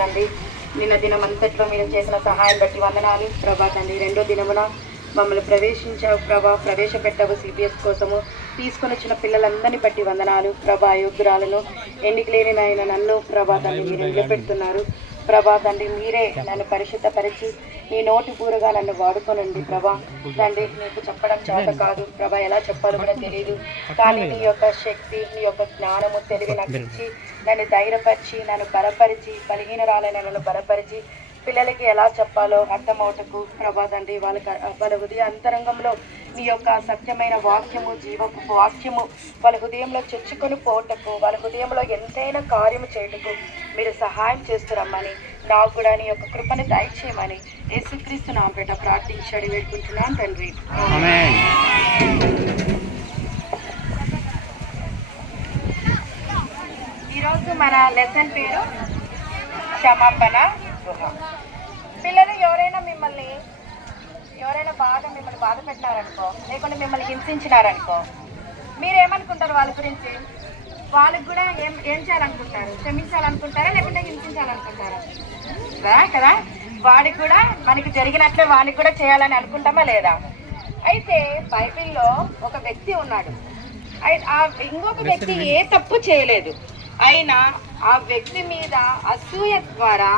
తండ్రి, నిన్న దినమంతట్లో మీరు చేసిన సహాయం బట్టి వందనాలు ప్రభా తండ్రి. రెండో దినమున మమ్మల్ని ప్రవేశించావు ప్రభా, ప్రవేశపెట్టావు సిపిఎస్ కోసము. తీసుకొని వచ్చిన పిల్లలందరినీ బట్టి వందనాలు ప్రభా. యోగ్యురాలను ఎన్నిక లేని నాయన నన్ను ప్రభా తండ్రి మీరు నిలబెడుతున్నారు ప్రభా తండ్రి. మీరే నన్ను పరిశుద్ధపరిచి నీ నోటి పూరగా నన్ను వాడుకోనండి ప్రభా తండ్రి. నీకు చెప్పడం చేత కాదు ప్రభా, ఎలా చెప్పాలో కూడా తెలియదు. కానీ నీ యొక్క శక్తి, నీ యొక్క జ్ఞానము, తెలివి నాకు ఇచ్చి నన్ను ధైర్యపరిచి, నన్ను బలపరిచి, బలహీనరాలైన నన్ను బలపరిచి పిల్లలకి ఎలా చెప్పాలో అర్థమవుటకు ప్రభా తండ్రి, వాళ్ళ హృదయ అంతరంగంలో నీ యొక్క సత్యమైన వాక్యము, జీవపు వాక్యము వాళ్ళ హృదయంలో చొచ్చుకొని పోవటకు, వాళ్ళ హృదయంలో ఎంతైనా కార్యము చేయటకు మీరు సహాయం చేస్తురమ్మని, నాకు కూడా నీ యొక్క కృపను దయచేయమని యేసుక్రీస్తు నామముపేట ప్రార్థించాడు వేడుకుంటున్నాను తండ్రి. ఈరోజు మన లెసన్ పేరు క్షమాపణ గృహ. పిల్లలు ఎవరైనా బాధ పెట్టినారనుకో, లేకుంటే మిమ్మల్ని హింసించినారనుకో, మీరేమనుకుంటారు వాళ్ళ గురించి? వాళ్ళకి కూడా ఏం చేయాలనుకుంటారు? క్షమించాలనుకుంటారా లేకుంటే హింసించాలనుకుంటారా? కదా, వాడికి కూడా మనకి జరిగినట్లే వాడికి కూడా చేయాలని అనుకుంటామా లేదా? అయితే బైబిల్లో ఒక వ్యక్తి ఉన్నాడు. ఇంకొక వ్యక్తి ఏ తప్పు చేయలేదు, అయినా ఆ వ్యక్తి మీద అసూయ ద్వారా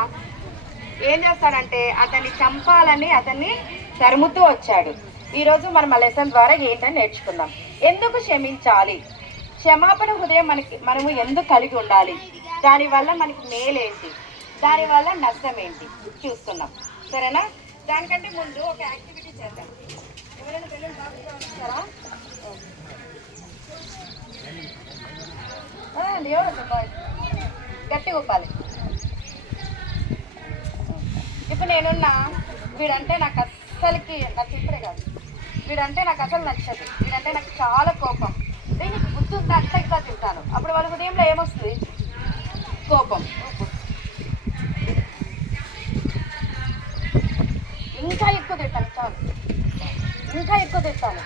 ఏం చేస్తాడంటే అతన్ని చంపాలని అతన్ని తరుముతూ వచ్చాడు. ఈరోజు మనం ఆ లెసన్ ద్వారా ఏంటని నేర్చుకుందాం. ఎందుకు క్షమించాలి? క్షమాపణ హృదయం మనము ఎందుకు కలిగి ఉండాలి? దానివల్ల మనకి మేలేంటి, దానివల్ల నష్టం ఏంటి చూస్తున్నాం. సరేనా? దానికంటే ముందు ఒక యాక్టివిటీ చేద్దాం. ఎవరైనా బెలూన్ బాగా గట్టి ఊపాలి. ఇప్పుడు నేనున్నా, వీడంటే నాకు అస్సలకి ఇప్పుడే కాదు, వీడంటే నాకు అసలు నచ్చదు, వీడంటే నాకు చాలా కోపం, దీనికి బుద్ధి ఉంటే అట్లా ఇట్లా తింటాను. అప్పుడు వాళ్ళ హృదయంలో ఏమొస్తుంది? కోపం. ఇంకా ఎక్కువ తింటాను, చాలు, ఇంకా ఎక్కువ తింటాను.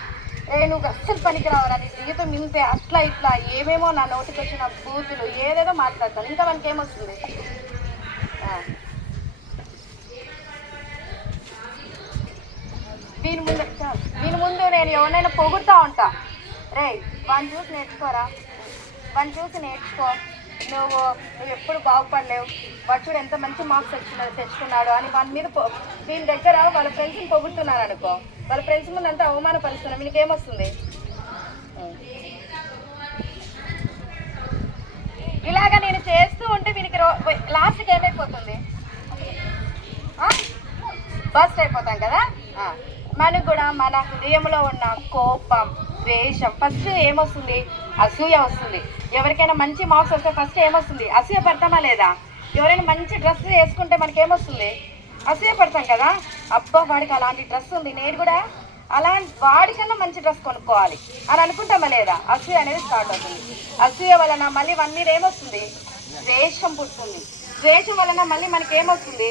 నువ్వు అస్సలు పనికి రావాలా, నీ జీవితం ఇంతే, అట్లా ఇట్లా ఏమేమో నా నోటికి వచ్చిన బూతులు ఏదేదో మాట్లాడతాను. ఇంకా మనకి ఏమొస్తుంది? దీని ముందు నేను ఎవరినైనా పొగుడుతూ ఉంటా, రే వాడిని చూసి నేర్చుకోరా, వాడిని చూసి నేర్చుకో, నువ్వు ఎప్పుడు బాగుపడలేవు, వాడు చూడు ఎంత మంచి మార్క్స్ తెచ్చుకున్నాడు అని వాని మీద దీని దగ్గర వాళ్ళ ఫ్రెండ్స్ని పొగుడుతున్నారు అనుకో, వాళ్ళ ఫ్రెండ్స్ ముందు అంతా అవమానపరుస్తున్నారు. వీనికి ఏమొస్తుంది? ఇలాగా నేను చేస్తూ ఉంటే వీనికి లాస్ట్కి ఏమైపోతుంది? బస్ట్ అయిపోతాం కదా. మనకు కూడా మన హృదయంలో ఉన్న కోపం, ద్వేషం, ఫస్ట్ ఏమొస్తుంది? అసూయ వస్తుంది. ఎవరికైనా మంచి మార్క్స్ వస్తే ఫస్ట్ ఏమొస్తుంది? అసూయ పడతామా లేదా? ఎవరైనా మంచి డ్రెస్ వేసుకుంటే మనకేమొస్తుంది? అసూయ పడతాం కదా. అబ్బా వాడికి అలాంటి డ్రెస్ ఉంది, నేను కూడా వాడికన్నా మంచి డ్రెస్ కొనుక్కోవాలి అని అనుకుంటామా లేదా? అసూయ అనేది స్టార్ట్ అవుతుంది. అసూయ వలన మళ్ళీ మన మీద ఏమొస్తుంది? ద్వేషం పుడుతుంది. ద్వేషం వలన మళ్ళీ మనకి ఏమొస్తుంది?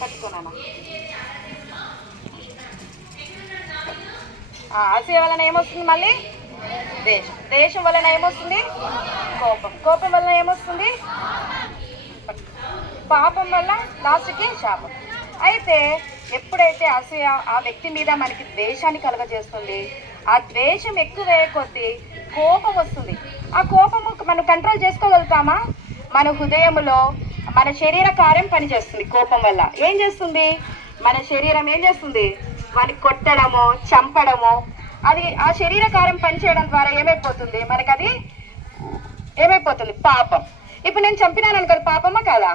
పట్టుకున్నాను. అసూయ వలన ఏమొస్తుంది? మళ్ళీ దేశం. దేశం వలన ఏమొస్తుంది? కోపం. కోపం వలన ఏమొస్తుంది? పాపం వల్ల లాస్ట్కి శాపం. అయితే ఎప్పుడైతే అసూయ ఆ వ్యక్తి మీద మనకి ద్వేషాన్ని కలగజేస్తుంది, ఆ ద్వేషం ఎక్కువే కొద్దీ కోపం వస్తుంది. ఆ కోపము మనం కంట్రోల్ చేసుకోగలుగుతామా? మన హృదయంలో మన శరీర కార్యం పనిచేస్తుంది. కోపం వల్ల ఏం చేస్తుంది? మన శరీరం ఏం చేస్తుంది? వాడిని కొట్టడము, చంపడము, అది ఆ శరీర కార్యం పనిచేయడం ద్వారా ఏమైపోతుంది? మనకు అది ఏమైపోతుంది? పాపం. ఇప్పుడు నేను చంపినాను అనుకో, పాపమా కాదా?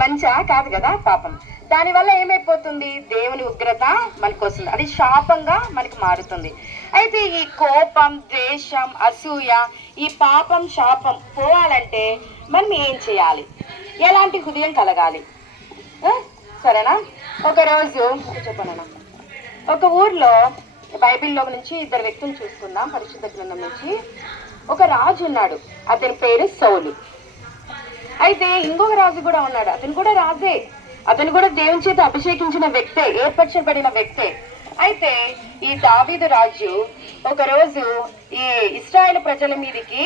మంచా కాదు కదా, పాపం. దానివల్ల ఏమైపోతుంది? దేవుని ఉగ్రత మనకు వస్తుంది, అది శాపంగా మనకి మారుతుంది. అయితే ఈ కోపం, ద్వేషం, అసూయ, ఈ పాపం, శాపం పోవాలంటే మనం ఏం చేయాలి? ఎలాంటి హృదయం కలగాలి? సరేనా? ఒకరోజు చెప్పనా, ఒక ఊర్లో బైబిల్లో నుంచి ఇద్దరు వ్యక్తులు చూసుకుందాం. పరిశుద్ధ గ్రంథం నుంచి ఒక రాజు ఉన్నాడు, అతని పేరు సౌలు. అయితే ఇంకొక రాజు కూడా ఉన్నాడు, అతను కూడా రాజే, అతను కూడా దేవుని చేత అభిషేకించిన వ్యక్తే, ఏర్పరచబడిన వ్యక్తే. అయితే ఈ దావీదు రాజు ఒకరోజు ఈ ఇశ్రాయేలు ప్రజల మీదకి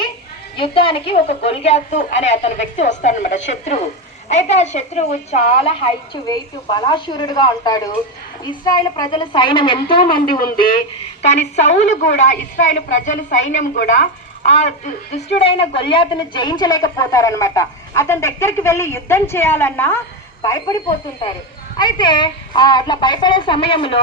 యుద్ధానికి ఒక గొల్యాతు అనే అతని వ్యక్తి వస్తాడనమాట, శత్రువు. అయితే ఆ శత్రువు చాలా హైట్ వెయిట్ బలాశూరుడుగా ఉంటాడు. ఇస్రాయేల్ ప్రజల సైన్యం ఎంతో మంది ఉంది, కానీ సౌలు కూడా ఇస్రాయేల్ ప్రజల సైన్యం కూడా ఆ దుష్టుడైన గొల్యాతును జయించలేకపోతారనమాట. అతని దగ్గరికి వెళ్ళి యుద్ధం చేయాలన్నా భయపడిపోతుంటారు. అయితే అట్లా భయపడే సమయంలో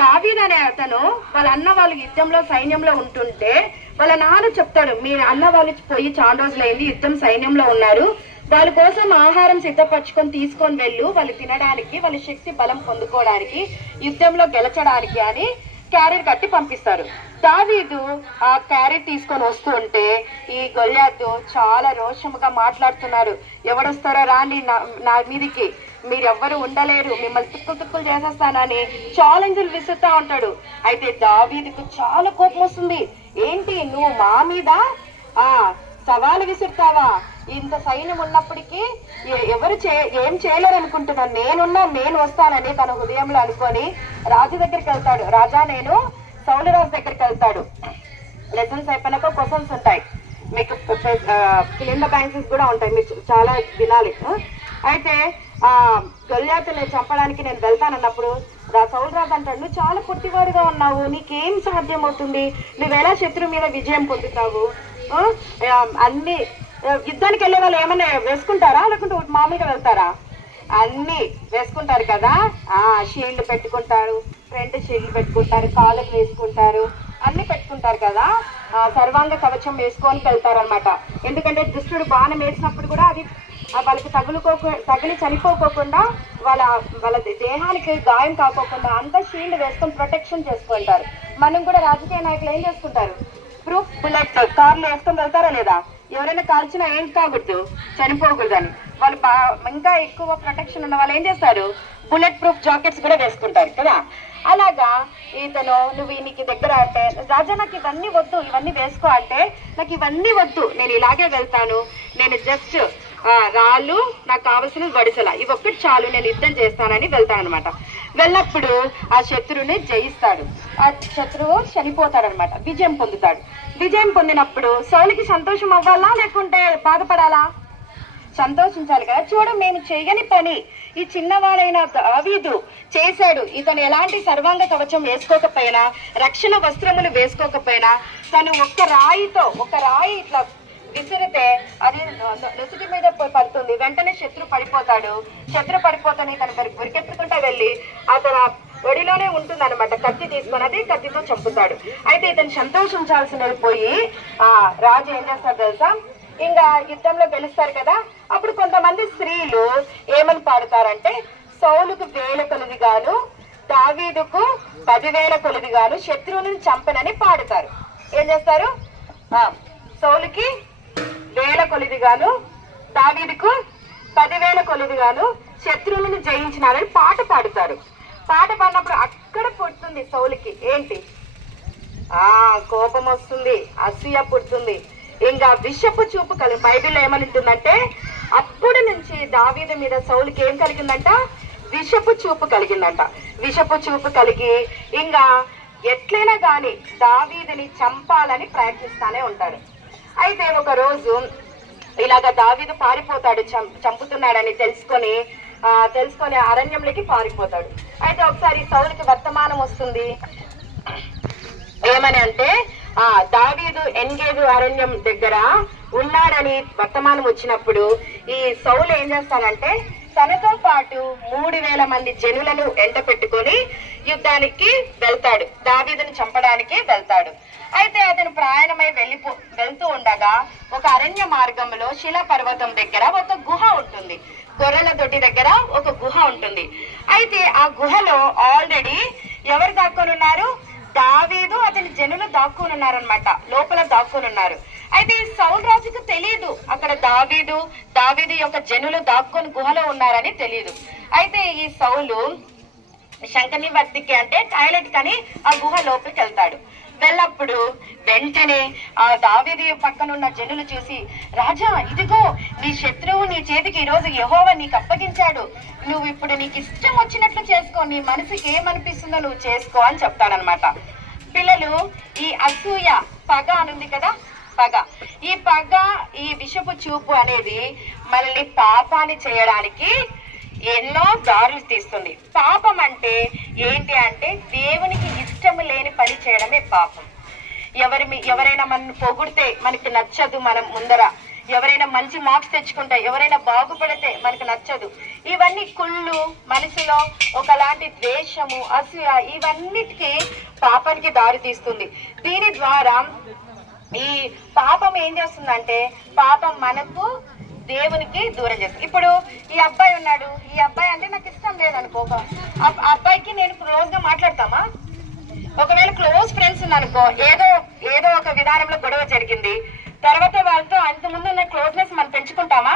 దావీదు అనే అతను వాళ్ళ అన్న వాళ్ళు యుద్ధంలో సైన్యంలో ఉంటుంటే వాళ్ళ నాన్న చెప్తాడు, మీ అన్న వాళ్ళు పోయి చాలా రోజులైంది, యుద్ధం సైన్యంలో ఉన్నారు, వాళ్ళ కోసం ఆహారం సిద్ధపరచుకొని తీసుకొని వెళ్ళు, వాళ్ళు తినడానికి, వాళ్ళ శక్తి బలం పొందుకోవడానికి, యుద్ధంలో గెలచడానికి అని క్యారియర్ కట్టి పంపిస్తారు. దావీదు ఆ క్యారియర్ తీసుకొని వస్తూ ఉంటే ఈ గొల్యాతు చాలా రోషముగా మాట్లాడుతున్నారు, ఎవడొస్తారో రాని నా మీదికి, మీరెవ్వరు ఉండలేరు, మిమ్మల్ని తుక్కులు చేసేస్తానని ఛాలెంజ్లు విసురుతా ఉంటాడు. అయితే దావీదుకు చాలా కోపం వస్తుంది. ఏంటి నువ్వు మా మీద సవాలు విసురుతావా? ఇంత సైన్యం ఉన్నప్పటికీ ఎవరు ఏం చేయలేరు అనుకుంటున్నాను, నేను వస్తానని తన హృదయంలో అనుకొని రాజు దగ్గరికి వెళ్తాడు. రాజా నేను సౌలు రాజు దగ్గరికి వెళ్తాడు. లెసన్స్ అయిపోయినాక క్వశ్చన్స్ ఉంటాయి, మీకు కింద బ్యాంక్స్ కూడా ఉంటాయి, మీరు చాలా వినాలి. అయితే గొల్యాతుని చంపడానికి నేను వెళ్తానన్నప్పుడు సౌలు రాజు అంటాడు, నువ్వు చాలా పొట్టివాడుగా ఉన్నావు, నీకేం సాధ్యం అవుతుంది, నువ్వెలా శత్రువు మీద విజయం పొందుతావు? అన్ని యుద్ధానికి వెళ్ళే వాళ్ళు ఏమన్నా వేసుకుంటారా, లేకుంటే మామూలుగా వెళ్తారా? అన్ని వేసుకుంటారు కదా, షీల్డ్ పెట్టుకుంటారు, ఫ్రంట్ షీల్డ్ పెట్టుకుంటారు, కాళ్ళకు వేసుకుంటారు, అన్ని పెట్టుకుంటారు కదా, సర్వాంగ కవచం వేసుకొని వెళ్తారు అనమాట. ఎందుకంటే దుష్టుడు బాణం వేసినప్పుడు కూడా అది వాళ్ళకి తగిలి చనిపోకోకుండా వాళ్ళ దేహానికి గాయం కాకోకుండా అంతా షీల్డ్ వేసుకొని ప్రొటెక్షన్ చేసుకుంటారు. మనం కూడా రాజకీయ నాయకులు ఏం చేసుకుంటారు, ప్రూఫ్ బుల్లెట్ కార్లు వేసుకొని వెళ్తారా లేదా? ఎవరైనా కాల్చినా ఏం కాకూడదు, చనిపోకూడదని వాళ్ళు ఇంకా ఎక్కువ ప్రొటెక్షన్ ఉన్న వాళ్ళు ఏం చేస్తారు, బుల్లెట్ ప్రూఫ్ జాకెట్స్ కూడా వేసుకుంటారు కదా. అలాగా ఇతను నువ్వు నీకు దగ్గర అంటే, రాజా నాకు ఇవన్నీ వద్దు, ఇవన్నీ వేసుకో అంటే, నాకు ఇవన్నీ వద్దు, నేను ఇలాగే వెళ్తాను, నేను జస్ట్ రాళ్ళు నాకు కావలసిన వడిసల ఇవి ఒక్కటి చాలు, నేను యుద్ధం చేస్తానని వెళ్తాను అనమాట. వెళ్ళప్పుడు ఆ శత్రువుని జయిస్తాడు, ఆ శత్రువు చనిపోతాడు అనమాట, విజయం పొందుతాడు. విజయం పొందినప్పుడు సౌలుకి సంతోషం అవ్వాలా లేకుంటే బాధపడాలా? సంతోషించాలి కదా. చూడు, మేము చేయని పని ఈ చిన్నవాడైన దావీదు చేశాడు. ఇతను ఎలాంటి సర్వాంగ కవచం వేసుకోకపోయినా, రక్షణ వస్త్రములు వేసుకోకపోయినా, తను ఒక రాయి ఇట్లా విసిరితే అది నుసుటి మీద పడుతుంది, వెంటనే శత్రు పడిపోతాడు. శత్రు పడిపోతానే తను ఉరికెత్తుకుంటా వెళ్ళి అతను ఒడిలోనే ఉంటుంది అనమాట, కత్తి తీసుకొని అదే కత్తితో చంపుతాడు. అయితే ఇతను సంతోషించాల్సినది పోయి రాజు ఏం చేస్తాడు తెలుసా, ఇంకా యుద్ధంలో గెలుస్తారు కదా, అప్పుడు కొంతమంది స్త్రీలు ఏమని పాడుతారంటే, సౌలుకు 1000 కొలది గాను దావీదుకు 10,000 కొలది గాను శత్రువుని చంపనని పాడుతారు. ఏం చేస్తారు, సౌలుకి 1000 కొలది గాను దావీదుకు 10,000 కొలది గాను శత్రువులను జయించినారని పాట పాడుతారు. పాట పాడినప్పుడు అక్కడ పుడుతుంది సౌలుకి ఏంటి, కోపం వస్తుంది, అసూయ పుడుతుంది, ఇంకా విషపు చూపు కలిగి. బైబిల్లో ఏమనింటుందంటే, అప్పుడు నుంచి దావీదు మీద సౌలుకి ఏం కలిగిందంట, విషపు చూపు కలిగిందంట. విషపు చూపు కలిగి ఇంకా ఎట్లైనా కానీ దావీదుని చంపాలని ప్రయత్నిస్తానే ఉంటాడు. అయితే ఒక రోజు ఇలాగ దావీదు పారిపోతాడు, చంపుతున్నాడని తెలుసుకొని అరణ్యంలోకి పారిపోతాడు. అయితే ఒకసారి సౌలుకి వర్తమానం వస్తుంది, ఏమని అంటే దావీదు ఎన్గేదు అరణ్యం దగ్గర ఉన్నాడని వర్తమానం వచ్చినప్పుడు ఈ సౌలు ఏం చేస్తానంటే, తనతో పాటు 3,000 మంది జనులను ఎంట పెట్టుకొని యుద్ధానికి వెళ్తాడు, దావీదుని చంపడానికి వెళ్తాడు. అయితే అతను ప్రయాణమై వెళ్తూ ఉండగా ఒక అరణ్య మార్గంలో శిలా పర్వతం దగ్గర ఒక గుహ ఉంటుంది, గొర్రెల దొడ్డి దగ్గర ఒక గుహ ఉంటుంది. అయితే ఆ గుహలో ఆల్రెడీ ఎవరు దాక్కొని ఉన్నారు, దావీదు అతని జనులు దాక్కుని ఉన్నారనమాట, లోపల దాక్కుని ఉన్నారు. అయితే ఈ సౌలు రాజుకు తెలియదు అక్కడ దావీదు యొక్క జనులు దాక్కుని గుహలో ఉన్నారని తెలియదు. అయితే ఈ సౌలు శంకని వర్తికి అంటే టాయిలెట్ కని ఆ గుహ లోపలికి వెళ్తాడు. వెళ్ళప్పుడు వెంటనే ఆ దావీదు పక్కనున్న జనులు చూసి, రాజా ఇదిగో నీ శత్రువు నీ చేతికి ఈరోజు యెహోవా నీకు అప్పగించాడు, నువ్వు ఇప్పుడు నీకు ఇష్టం వచ్చినట్లు చేసుకో, నీ మనసుకి ఏమనిపిస్తుందో నువ్వు చేసుకో అని చెప్తాడనమాట. పిల్లలు ఈ అసూయ పగ అనుంది కదా, పగ. ఈ పగ, ఈ విషపు చూపు అనేది మనల్ని పాపాన్ని చేయడానికి ఎన్నో దారులు తీస్తుంది. పాపం అంటే ఏంటి అంటే దేవునికి ఇష్టం లేని పని చేయడమే పాపం. ఎవరైనా మనం పొగిడితే మనకి నచ్చదు, మనం ముందర ఎవరైనా మంచి మార్క్స్ తెచ్చుకుంటే, ఎవరైనా బాగుపడితే మనకు నచ్చదు. ఇవన్నీ కుళ్ళు, మనసులో ఒకలాంటి ద్వేషము, అసూయ, ఇవన్నిటికీ పాపానికి దారి తీస్తుంది. దీని ద్వారా ఈ పాపం ఏం చేస్తుందంటే పాపం మనకు దేవునికి దూరం చేస్తుంది. ఇప్పుడు ఈ అబ్బాయి ఉన్నాడు, ఈ అబ్బాయి అంటే నాకు ఇష్టం లేదనుకో, ఆ అబ్బాయికి నేను క్లోజ్ గా మాట్లాడతామా? ఒకవేళ క్లోజ్ ఫ్రెండ్స్ ఉన్నానుకో, ఏదో ఒక విధానంలో గొడవ జరిగింది, తర్వాత వాళ్ళతో అంతకుముందు ఉన్న క్లోజ్నెస్ మనం పెంచుకుంటామా?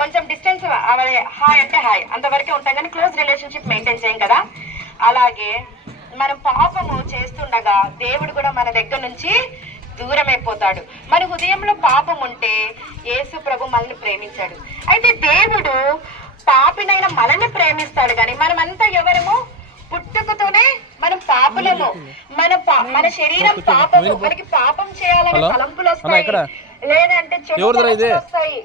కొంచెం డిస్టెన్స్, హాయ్ అంటే హాయ్ అంతవరకే ఉంటాం, కానీ క్లోజ్ రిలేషన్షిప్ మెయింటైన్ చేయం కదా. అలాగే మనం పాపము చేస్తుండగా దేవుడు కూడా మన దగ్గర నుంచి దూరం అయిపోతాడు. మన హృదయంలో పాపం ఉంటే యేసు ప్రభు మనల్ని ప్రేమించాడు. అయితే దేవుడు పాపినైన మనల్ని ప్రేమిస్తాడు, కానీ మనమంతా ఎవరము? పుట్టుకతోనే మనం పాపులము. మన శరీరం పాపము. మనకి పాపం చేయాలని తలంపులు వస్తాయి, లేదంటే చెడు వస్తాయి,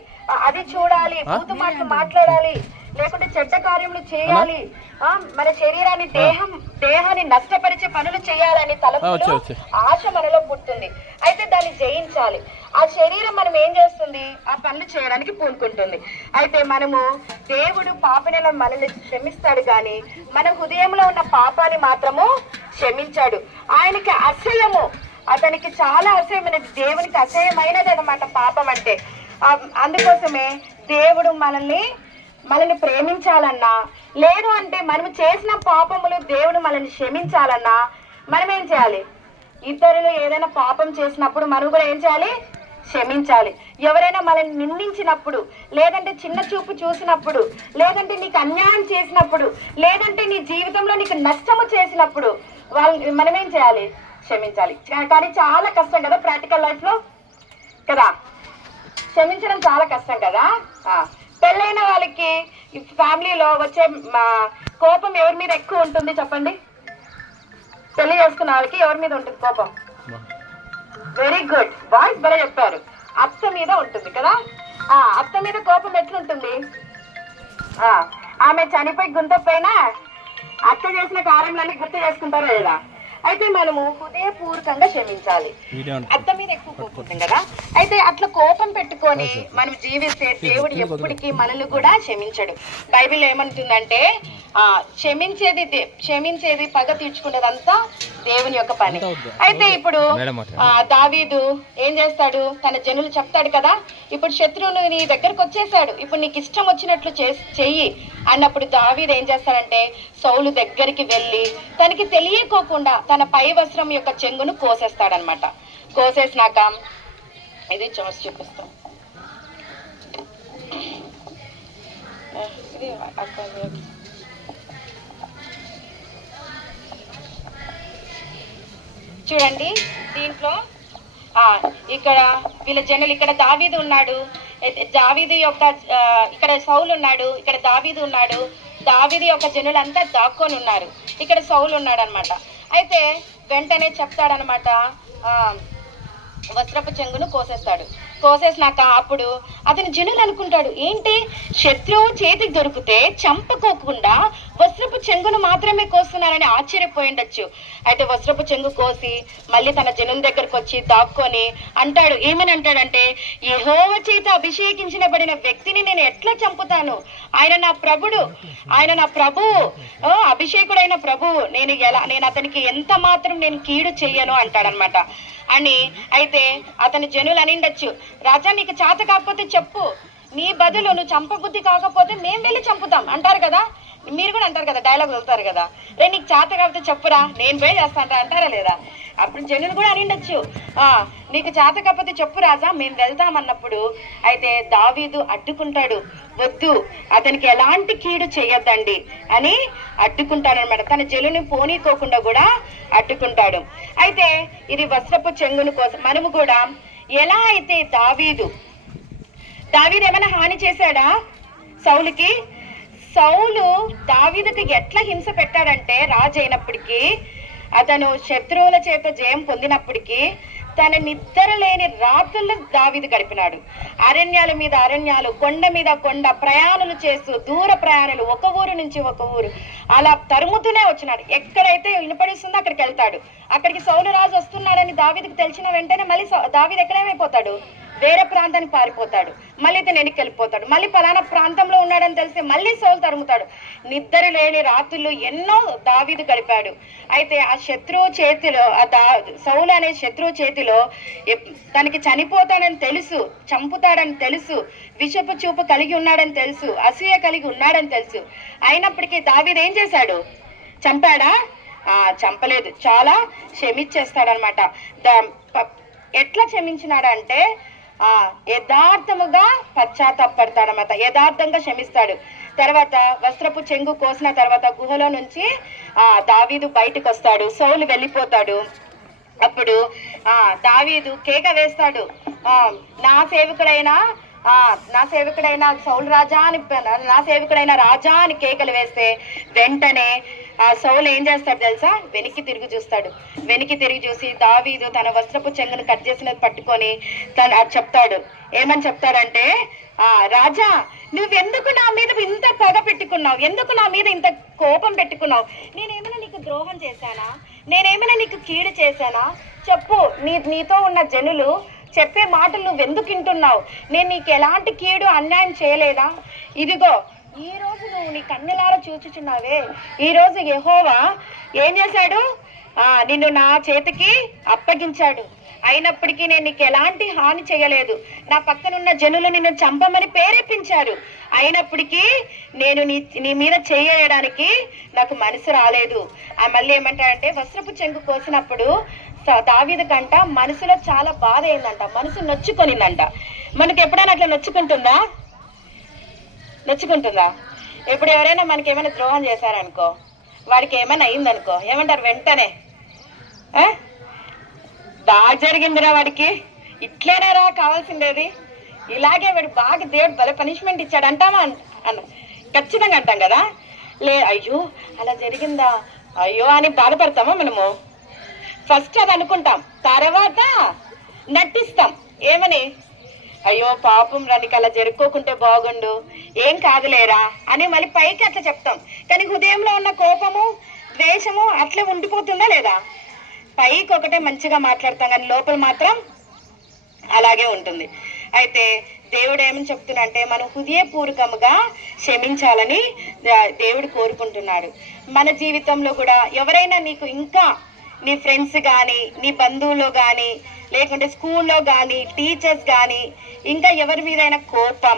అది చూడాలి, బూతు మాటలు మాట్లాడాలి, లేకుంటే చెడ్డ కార్యములు చేయాలి, మన శరీరాన్ని దేహాన్ని నష్టపరిచే పనులు చేయాలని తలంపులు, ఆశ మనలో పుట్టింది. అయితే దాన్ని జయించాలి. ఆ శరీరం మనం ఏం చేస్తుంది? ఆ పనులు చేయడానికి పూనుకుంటుంది. అయితే మనము దేవుడు పాపినైన మనల్ని క్షమిస్తాడు, కానీ మన హృదయంలో ఉన్న పాపాన్ని మాత్రము క్షమించాడు. ఆయనకి అసహ్యము, అతనికి చాలా అసహ్యమైనది, దేవునికి అసహ్యమైనది అన్నమాట పాపం అంటే. అందుకోసమే దేవుడు మనల్ని ప్రేమించాలన్నా, లేదు అంటే మనం చేసిన పాపములు దేవుడు మనల్ని క్షమించాలన్నా మనం ఏం చేయాలి? ఇతరులు ఏదైనా పాపం చేసినప్పుడు మనం కూడా ఏం చేయాలి? క్షమించాలి. ఎవరైనా మనల్ని నిందించినప్పుడు, లేదంటే చిన్న చూపు చూసినప్పుడు, లేదంటే నీకు అన్యాయం చేసినప్పుడు, లేదంటే నీ జీవితంలో నీకు నష్టము చేసినప్పుడు మనం ఏం చేయాలి? క్షమించాలి. కానీ చాలా కష్టం కదా ప్రాక్టికల్ లైఫ్ లో కదా, క్షమించడం చాలా కష్టం కదా. పెళ్ళైన వాళ్ళకి ఫ్యామిలీలో వచ్చే కోపం ఎవరి మీద ఎక్కువ ఉంటుంది చెప్పండి? పెళ్లి చేసుకున్న వాళ్ళకి ఎవరి మీద ఉంటుంది కోపం? వెరీ గుడ్ బాయ్స్, భలే చెప్పారు. అత్త మీద ఉంటుంది కదా. అత్త మీద కోపం ఎట్లుంటుంది? ఆమె చనిపోయి గుంతపైన అత్త చేసిన కార్యములన్నీ గుర్తు చేసుకుంటారా లేదా? అయితే మనము హృదయపూర్వకంగా క్షమించాలి. అత్త మీద ఎక్కువ కోపం కదా. అయితే అట్లా కోపం పెట్టుకొని మనం జీవిస్తే దేవుడు ఎప్పటికీ మనల్ని కూడా క్షమించడు. బైబిల్ ఏమంటుందంటే క్షమించేది పగ తీర్చుకునేదంతా దేవుని యొక్క పని. అయితే ఇప్పుడు దావీదు ఏం చేస్తాడు? తన జనులు చెప్తాడు కదా, ఇప్పుడు శత్రువును నీ దగ్గరకు వచ్చేసాడు, ఇప్పుడు నీకు ఇష్టం వచ్చినట్లు చెయ్యి అన్నప్పుడు దావీదు ఏం చేస్తాడంటే సౌలు దగ్గరికి వెళ్ళి తనకి తెలియకోకుండా తన పై వస్త్రం యొక్క చెంగును కోసేస్తాడనమాట. కోసేసినాక ఇది చూపిస్తాం. చూడండి దీంట్లో ఇక్కడ వీళ్ళ జనులు, ఇక్కడ దావీదు ఉన్నాడు, దావీదు యొక్క ఇక్కడ సౌలు ఉన్నాడు, ఇక్కడ దావీదు ఉన్నాడు, దావీదు యొక్క జనులంతా దాక్కొని ఉన్నారు, ఇక్కడ సౌలు ఉన్నాడు అనమాట. అయితే వెంటనే చెప్తాడనమాట, వస్త్రపు చెంగును కోసేస్తాడు. కోసేసినాక అప్పుడు అతని జనులు అనుకుంటాడు, ఏంటి శత్రువు చేతికి దొరికితే చంపుకోకుండా వస్త్రపు చెంగును మాత్రమే కోస్తున్నారని ఆశ్చర్యపోయిండొచ్చు. అయితే వస్త్రపు చెంగు కోసి మళ్ళీ తన జనుల దగ్గరకు వచ్చి దాక్కొని అంటాడు, ఏమని అంటాడంటే, యెహోవా చేత అభిషేకించబడిన వ్యక్తిని నేను ఎట్లా చంపుతాను? ఆయన నా ప్రభువు, అభిషేకుడైన ప్రభువు, నేను అతనికి ఎంత మాత్రం నేను కీడు చెయ్యను అంటాడనమాట అని. అయితే అతని జనులు అనిండొచ్చు, రాజా నీకు చేత కాకపోతే చెప్పు, నీ బదులు నువ్వు చంపబుద్ధి కాకపోతే మేము వెళ్ళి చంపుతాం అంటారు కదా. మీరు కూడా అంటారు కదా, డైలాగ్ వెళ్తారు కదా, రే నీకు చేత కాకపోతే చెప్పురా నేను పోయి చేస్తాను అంటారా లేదా? అప్పుడు జనులు కూడా అనిండొచ్చు, నీకు చేత కాకపోతే చెప్పు రాజా మేము వెళ్తామన్నప్పుడు అయితే దావీదు అడ్డుకుంటాడు, వద్దు అతనికి ఎలాంటి కీడు చేయొద్దండి అని అడ్డుకుంటాడు అనమాట. తన జనుని పోనీకోకుండా కూడా అడ్డుకుంటాడు. అయితే ఇది వస్త్రపు చెంగును కోసం మనము కూడా ఎలా అయితే దావీదు ఏమైనా హాని చేశాడా సౌలుకి? సౌలు దావీదుకి ఎట్లా హింస పెట్టాడంటే, రాజు అయినప్పటికీ, అతను శత్రువుల చేత జయం పొందినప్పటికీ తన నిద్ర లేని రాత్రులు దావీదు గడిపినాడు. అరణ్యాల మీద అరణ్యాలు, కొండ మీద కొండ ప్రయాణాలు చేస్తూ, దూర ప్రయాణాలు, ఒక ఊరు నుంచి ఒక ఊరు అలా తరుముతూనే వచ్చినాడు. ఎక్కడైతే వినపడిస్తుందో అక్కడికి వెళ్తాడు. అక్కడికి సౌలు రాజు వస్తున్నాడని దావీదుకు తెలిసిన వెంటనే మళ్ళీ దావీదు ఎక్కడేమైపోతాడు, వేరే ప్రాంతానికి పారిపోతాడు. మళ్ళీ ఇతను వెనక్కి వెళ్ళిపోతాడు. మళ్ళీ పలానా ప్రాంతంలో ఉన్నాడని తెలిస్తే మళ్ళీ సౌలు తరుముతాడు. నిద్ర లేని రాత్రులు ఎన్నో దావీదు గడిపాడు. అయితే ఆ శత్రువు చేతిలో, సౌలు అనే శత్రువు చేతిలో తనకి చనిపోతాడని తెలుసు, చంపుతాడని తెలుసు, విషపు చూపు కలిగి ఉన్నాడని తెలుసు, అసూయ కలిగి ఉన్నాడని తెలుసు. అయినప్పటికీ దావీదు ఏం చేశాడు? చంపాడా? చంపలేదు. చాలా క్షమించేస్తాడనమాట. ఎట్లా క్షమించినాడంటే యథార్థముగా పశ్చాత్తాపడతాడనమాట. యథార్థంగా క్షమిస్తాడు. తర్వాత వస్త్రపు చెంగు కోసిన తర్వాత గుహలో నుంచి దావీదు బయటకు వస్తాడు. సౌలు వెళ్ళిపోతాడు. అప్పుడు దావీదు కేక వేస్తాడు, నా సేవకుడైన సౌలు రాజా అని, నా సేవకుడైన రాజా అని కేకలు వేస్తే వెంటనే సౌలు ఏం చేస్తాడు తెలుసా? వెనక్కి తిరిగి చూస్తాడు. వెనక్కి తిరిగి చూసి దావీదు తన వస్త్రపు చెంగును కట్ చేసినది పట్టుకొని చెప్తాడు. ఏమని చెప్తాడంటే, రాజా, నువ్వెందుకు నా మీద ఇంత పగ పెట్టుకున్నావు? ఎందుకు నా మీద ఇంత కోపం పెట్టుకున్నావు? నేనేమైనా నీకు ద్రోహం చేశానా? నేనేమైనా నీకు కీడు చేశానా? చెప్పు. నీతో ఉన్న జనులు చెప్పే మాటలు నువ్వెందుకు వింటున్నావు? నేను నీకు ఎలాంటి కీడు అన్యాయం చేయలేదా? ఇదిగో ఈ రోజు నువ్వు నీ కన్నులారా చూచుచున్నావే, ఈ రోజు యెహోవా ఏం చేశాడు? నిన్ను నా చేతికి అప్పగించాడు. అయినప్పటికీ నేను నీకు ఎలాంటి హాని చేయలేదు. నా పక్కనున్న జనులు నిన్ను చంపమని ప్రేరేపించారు. అయినప్పటికీ నేను నీ మీద చేయడానికి నాకు మనసు రాలేదు. మళ్ళీ ఏమంటాడంటే, వస్త్రపు చెంగు కోసినప్పుడు దావీదు కంట మనసులో చాలా బాధ అయిందంట, మనసు నొచ్చుకొనిందంట. మనకి ఎప్పుడైనా అట్లా నొచ్చుకుంటుందా? ఇప్పుడు ఎవరైనా మనకి ఏమైనా ద్రోహం చేశారనుకో, వాడికి ఏమైనా అయిందనుకో, ఏమంటారు వెంటనే? బాగా జరిగిందిరా వాడికి, ఇట్లేనేరా కావాల్సిండేది, ఇలాగే వాడు బాగా దేవుడు భలే పనిష్మెంట్ ఇచ్చాడు అంటామా? ఖచ్చితంగా అంటాం కదా. అయ్యో అలా జరిగిందా, అయ్యో అని బాధపడతామా మనము? ఫస్ట్ అది అనుకుంటాం, తర్వాత నటిస్తాం. ఏమని? అయ్యో పాపం రానికి అలా జరుపుకోకుంటే బాగుండు, ఏం కాదులేరా అని మళ్ళీ పైకి అట్లా చెప్తాం. కానీ హృదయంలో ఉన్న కోపము, ద్వేషము అట్లే ఉండిపోతుందా లేదా? పైకి ఒకటే మంచిగా మాట్లాడతాం, కానీ లోపల మాత్రం అలాగే ఉంటుంది. అయితే దేవుడు ఏమని చెప్తున్నంటే, మనం హృదయపూర్వకముగా క్షమించాలని దేవుడు కోరుకుంటున్నాడు. మన జీవితంలో కూడా ఎవరైనా నీకు, ఇంకా నీ ఫ్రెండ్స్ కానీ, నీ బంధువులు కానీ, లేకుంటే స్కూల్లో కానీ, టీచర్స్ కానీ, ఇంకా ఎవరి మీదైనా కోపం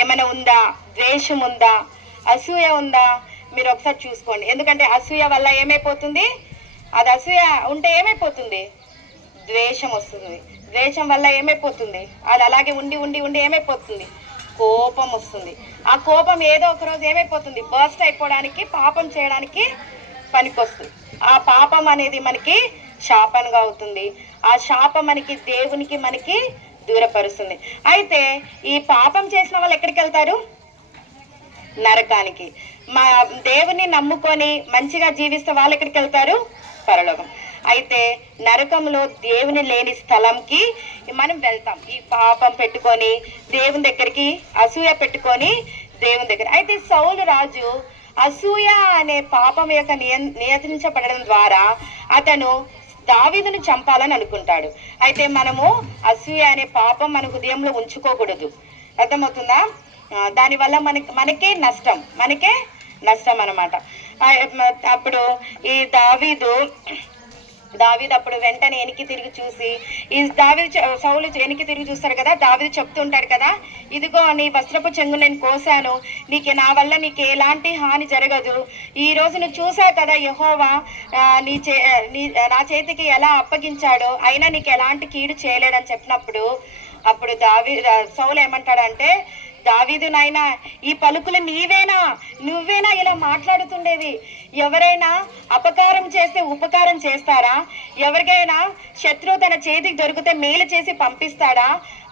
ఏమైనా ఉందా, ద్వేషం ఉందా, అసూయ ఉందా, మీరు ఒకసారి చూసుకోండి. ఎందుకంటే అసూయ వల్ల ఏమైపోతుంది? అది అసూయ ఉంటే ఏమైపోతుంది? ద్వేషం వస్తుంది. ద్వేషం వల్ల ఏమైపోతుంది? అది అలాగే ఉండి ఉండి ఉండి ఏమైపోతుంది? కోపం వస్తుంది. ఆ కోపం ఏదో ఒక రోజు ఏమైపోతుంది? బర్స్ట్ అయిపోవడానికి, పాపం చేయడానికి పనికొస్తుంది. ఆ పాపం అనేది మనకి శాపంగా అవుతుంది. ఆ శాపం మనకి దేవునికి మనకి దూరపరుస్తుంది. అయితే ఈ పాపం చేసిన వాళ్ళు ఎక్కడికి వెళ్తారు? నరకానికి. దేవుని నమ్ముకొని మంచిగా జీవిస్తే వాళ్ళు ఎక్కడికి వెళ్తారు? పరలోకం. అయితే నరకంలో దేవుని లేని స్థలంకి మనం వెళ్తాం. ఈ పాపం పెట్టుకొని దేవుని దగ్గరికి, అసూయ పెట్టుకొని దేవుని దగ్గర. అయితే సౌలు రాజు అసూయ అనే పాపం యొక్క నియంత్రించబడడం ద్వారా అతను దావీదును చంపాలని అనుకుంటాడు. అయితే మనము అసూయ అనే పాపం మన హృదయంలో ఉంచుకోకూడదు. అర్థమవుతుందా? దానివల్ల మనకే నష్టం అన్నమాట. అప్పుడు ఈ దావీదు అప్పుడు వెంటనే వెనక్కి తిరిగి చూసి, ఈ సౌలు వెనక్కి తిరిగి చూస్తాడు కదా, దావీదు చెప్తూ ఉంటాడు కదా, ఇదిగో నీ వస్త్రపు చెంగు నేను కోసాను, నా వల్ల నీకు ఎలాంటి హాని జరగదు. ఈ రోజు నువ్వు చూసావు కదా యెహోవా నా చేతికి ఎలా అప్పగించాడో, అయినా నీకు ఎలాంటి కీడు చేయలేడని చెప్పినప్పుడు అప్పుడు సౌలు ఏమంటాడంటే, దావీదు నాయనా, ఈ పలుకులు నువ్వేనా ఇలా మాట్లాడుతుండేది? ఎవరైనా అపకారం చేస్తే ఉపకారం చేస్తారా? ఎవరికైనా శత్రువు తన చేతికి దొరికితే మేలు చేసి పంపిస్తాడా?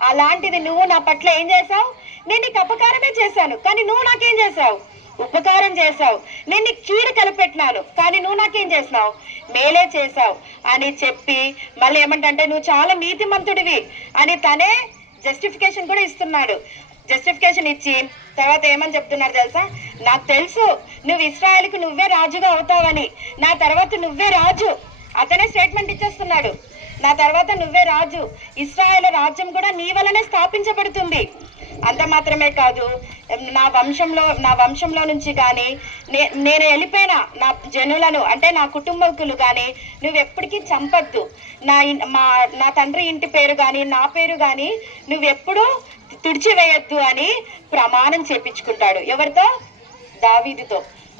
అలాంటిది నువ్వు నా పట్ల ఏం చేశావు? నేను నీకు అపకారమే చేశాను, కానీ నువ్వు నాకేం చేశావు? ఉపకారం చేశావు, నేను నీకు కీడు కనిపెట్టినాను, కానీ నువ్వు నాకేం చేసినావు, మేలే చేశావు అని చెప్పి మళ్ళీ ఏమంటే నువ్వు చాలా నీతిమంతుడివి అని తనే జస్టిఫికేషన్ కూడా ఇస్తున్నాడు. జస్టిఫికేషన్ ఇచ్చి తర్వాత ఏమని చెప్తున్నారు తెలుసా, నాకు తెలుసు నువ్వు ఇశ్రాయేలుకు నువ్వే రాజుగా అవుతావని, నా తర్వాత నువ్వే రాజు. అతనే స్టేట్మెంట్ ఇచ్చేస్తున్నాడు, నా తర్వాత నువ్వే రాజు, ఇశ్రాయేలు రాజ్యం కూడా నీ వల్లనే స్థాపించబడుతుంది. అంత మాత్రమే కాదు, నా వంశంలో నుంచి కానీ నేను వెళ్ళిపోయిన నా జనులను అంటే నా కుటుంబకులు కానీ నువ్వు ఎప్పటికీ చంపద్దు, నా తండ్రి ఇంటి పేరు కానీ నా పేరు కానీ నువ్వెప్పుడూ తుడిచివేయద్దు అని ప్రమాణం చేపించుకుంటాడు. ఎవరితో?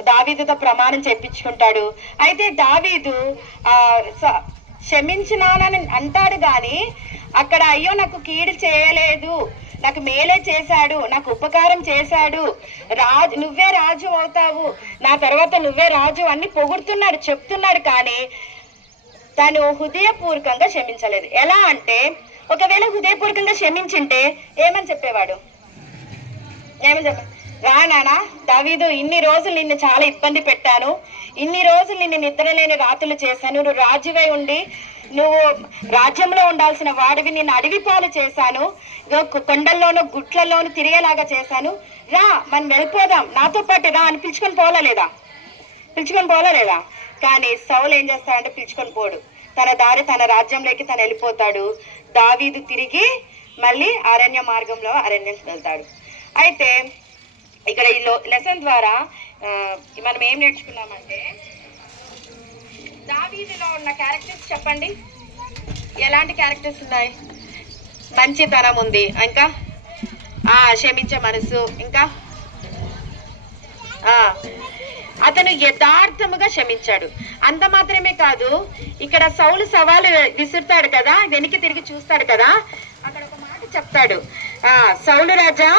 దావీదుతో ప్రమాణం చేపించుకుంటాడు. అయితే దావీదు క్షమించినానని అంటాడు కానీ అక్కడ అయ్యో నాకు కీడు చేయలేదు, నాకు మేలే చేశాడు, నాకు ఉపకారం చేశాడు, నువ్వే రాజు అవుతావు, నా తర్వాత నువ్వే రాజు అని పొగుడుతున్నాడు, చెప్తున్నాడు. కానీ తను హృదయపూర్వకంగా క్షమించలేదు. ఎలా అంటే ఒకవేళ హృదయపూర్వకంగా క్షమించింటే ఏమని చెప్పేవాడు? రా నానా దావీదు, ఇన్ని రోజులు నిన్ను చాలా ఇబ్బంది పెట్టాను, ఇన్ని రోజులు నిన్ను నిద్రలేని రాత్రులు చేశాను, నువ్వు రాజువై ఉండి నువ్వు రాజ్యంలో ఉండాల్సిన వాడివి, నిన్ను అడవి పాలు చేశాను, కొండల్లోనూ గుట్లలోనూ తిరిగేలాగా చేశాను, రా మనం వెళ్ళిపోదాం, నాతో పాటు రా అని పిలుచుకొని పోలేదా? కానీ సౌలు ఏం చేస్తాడంటే పిలుచుకొని పోడు, తన దారి తన రాజ్యంలోకి తను వెళ్ళిపోతాడు. దావీదు తిరిగి మళ్ళీ అరణ్య మార్గంలో అరణ్యంకి వెళ్తాడు. అయితే ఇక్కడ ఈ లెసన్ ద్వారా మనం ఏం నేర్చుకున్నామంటే దావీదులో ఉన్న క్యారెక్టర్స్ చెప్పండి, ఎలాంటి క్యారెక్టర్స్ ఉన్నాయి? మంచితనం ఉంది, ఇంకా క్షమించే మనసు, ఇంకా అతను యథార్థముగా క్షమించాడు. అంత మాత్రమే కాదు, ఇక్కడ సౌలు సవాలు విసురుతాడు కదా, వెనక్కి తిరిగి చూస్తాడు కదా, అక్కడ ఒక మాట చెప్తాడు, సౌలు రాజా,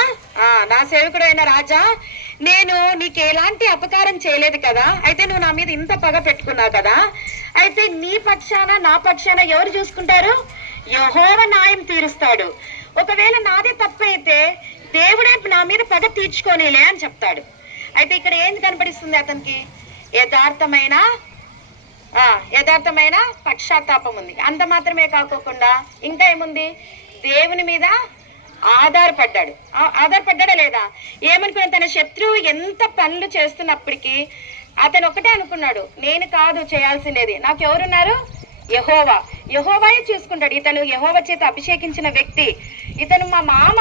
నా సేవకుడు అయిన రాజా, నేను నీకు ఎలాంటి అపకారం చేయలేదు కదా, అయితే నువ్వు నా మీద ఇంత పగ పెట్టుకున్నావు కదా, అయితే నీ పక్షాన నా పక్షాన ఎవరు చూసుకుంటారు? యెహోవా న్యాయం తీరుస్తాడు. ఒకవేళ నాదే తప్పైతే దేవుడే నా మీద పగ తీర్చుకోనిలే అని చెప్తాడు. అయితే ఇక్కడ ఏం కనపడిస్తుంది అతనికి? యథార్థమైన పశ్చాత్తాపం ఉంది. అంత మాత్రమే కాకోకుండా ఇంకా ఏముంది? దేవుని మీద ఆధారపడ్డాడా లేదా? ఏమనుకున్నా, తన శత్రువు ఎంత పనులు చేస్తున్నప్పటికీ అతను ఒకటే అనుకున్నాడు, నేను కాదు చేయాల్సిందేది, నాకు ఎవరున్నారు? యెహోవాయే చూసుకుంటాడు. ఇతను యెహోవా చేత అభిషేకించిన వ్యక్తి, ఇతను మా మామ,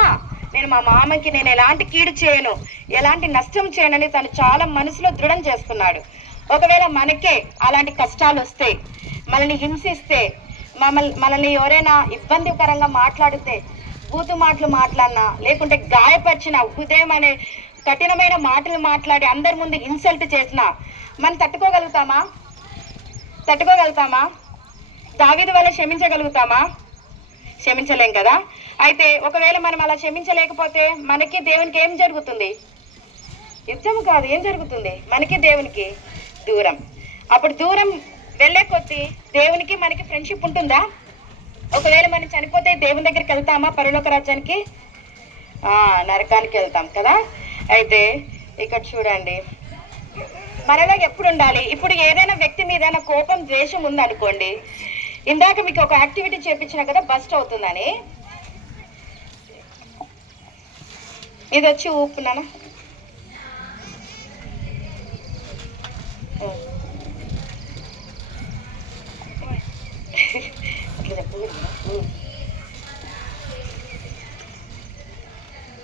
నేను మా మామకి నేను ఎలాంటి కీడు చేయను, ఎలాంటి నష్టం చేయనని తను చాలా మనసులో దృఢం చేస్తున్నాడు. ఒకవేళ మనకే అలాంటి కష్టాలు వస్తే, మనల్ని హింసిస్తే, మనల్ని ఎవరైనా ఇబ్బందికరంగా మాట్లాడితే, బూతు మాటలు మాట్లాడినా, లేకుంటే గాయపరిచిన హృదయం అనే కఠినమైన మాటలు మాట్లాడి అందరి ముందు ఇన్సల్ట్ చేసినా మనం తట్టుకోగలుగుతామా? దావీదు వల్ల క్షమించగలుగుతామా? క్షమించలేం కదా. అయితే ఒకవేళ మనం అలా క్షమించలేకపోతే మనకి దేవునికి ఏం జరుగుతుంది? యుద్ధం కాదు, ఏం జరుగుతుంది? మనకి దేవునికి దూరం. అప్పుడు దూరం వెళ్ళే కొద్దీ దేవునికి మనకి ఫ్రెండ్షిప్ ఉంటుందా? ఒకవేళ మనం చనిపోతే దేవుని దగ్గరికి వెళ్తామా? పరలోక రాజ్యానికి? నరకానికి వెళ్తాం కదా. అయితే ఇక్కడ చూడండి, మనలో ఎప్పుడు ఉండాలి? ఇప్పుడు ఏదైనా వ్యక్తి మీద కోపం, ద్వేషం ఉందనుకోండి, ఇందాక మీకు ఒక యాక్టివిటీ చేపించిన కదా, బస్ట్ అవుతుందని, ఇది వచ్చి ఊపునానా,